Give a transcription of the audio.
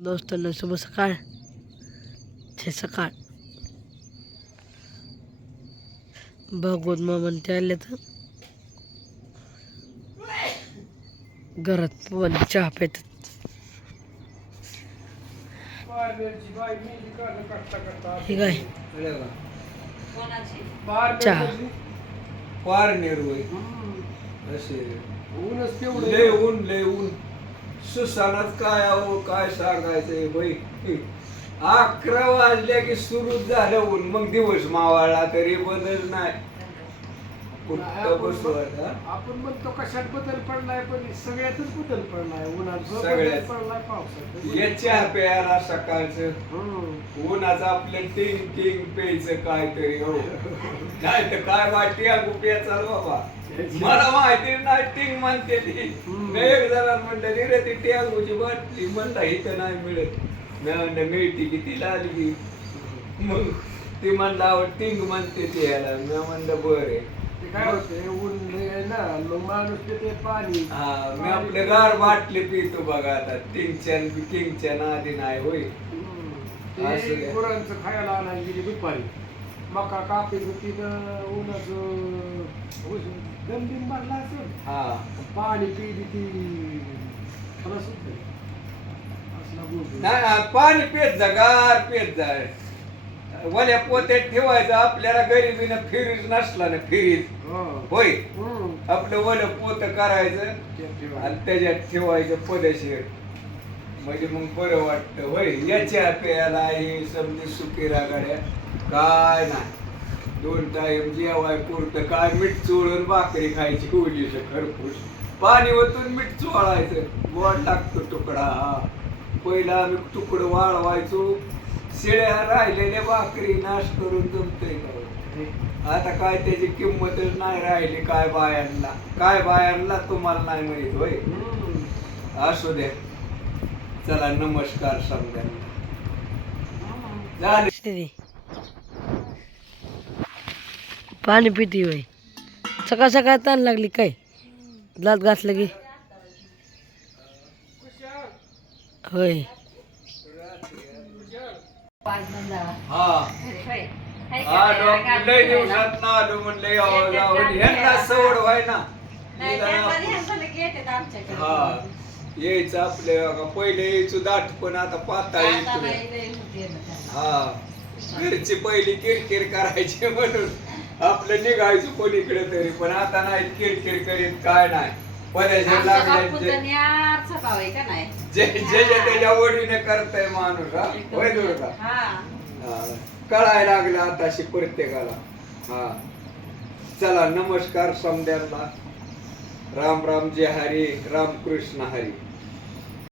दोस्तांनो शुभ सकाळ. ते सकाळ भगवत मामन ते आले तर घरात पण चहा पितात. हे काय चहा पारनेर होय असे लय ऊन सुसानाच काय अहो काय सांगायचंय बाई. 11 वाजल्या की सुरू झालं ऊन, मग दिवस मावाळला तरी बदल नाही. आपण म्हणतो कशात बदल पडलाय, पण सगळ्यातच बदल पडलाय. उन्हात सगळ्यात पडलाय, पावसात याच्या प्यायला सकाळचं उन्हाचं आपलं टिंग टिंग प्यायचं काहीतरी हो. नाही तर काय वाटी गुपिया चाल बाबा. मला माहिती नाही टिंग म्हणते ती. एक जणांना म्हणलं रे ती टेंगूची बाटली म्हणता इथं नाही मिळत. मी म्हणलं मिळते की तिला आली की. मग ती म्हणलं टिंग म्हणते ती याला. मी म्हणलं बरं ते काय होते ऊन आहे ना, मग माणूस पिते पाणी. हा मी आपले गार बाटली पितो बघा आता. टिंगच्या नादी नाही होय. ते गुरांचं खायला आणायला गेली दुपारी. मका कापी होती तर उन्हाचं दमदिन भरला असेल. हा पाणी पिली ती नाही पाणी पेत जा, गार पेत जा. वल्या पोत्यात ठेवायचं. आपल्याला गरिबीनं फ्रीज नसला ना, फ्रीज होय आपलं वलं पोत करायचं आणि त्याच्यात ठेवायचं पदेशीर. म्हणजे मग बरं वाटतं होय. याच्या प्यायला हे समजी सुकी रागाड्या काय नाही. 2 टाइम जेवाय पुरतं काय मीठ चोळून भाकरी खायची उलीच खरपूस. पाणी ओतून मीठ चोळायचं, गोड लागतो तुकडा. हा पहिला आम्ही तुकडं वाळवायचो. शिळ्या राहिलेल्या भाकरी नाश करून जमतंय का? आता काय त्याची किंमतच नाही राहिली. काय बायांना तुम्हाला नाही माहित होय. असू द्या, चला नमस्कार समजा झाले. पाणी पिती होय. सकाळ सकाळ ताण लागली काय? दात घासलं की होय. लय दिवसात ना आलो म्हणलं यावं जावं. ह्यांना सवड व्हाय ना. हा यायचं आपल्या पहिले यायचं दाट, पण आता पाताळ येतो. हा घरची पहिली किरकिर करायची म्हणून आपलं निघायचं कोणीकडे तरी. पण आता नाही किरकिर करीत काय नाही. पदेशीर लागले जे त्याच्या ओढीने करताय माणूस. हा होय दुर्गा. कळायला लागलं आताशी प्रत्येकाला. हा चला नमस्कार समद्यांना. राम राम जय हरी. रामकृष्ण हरी.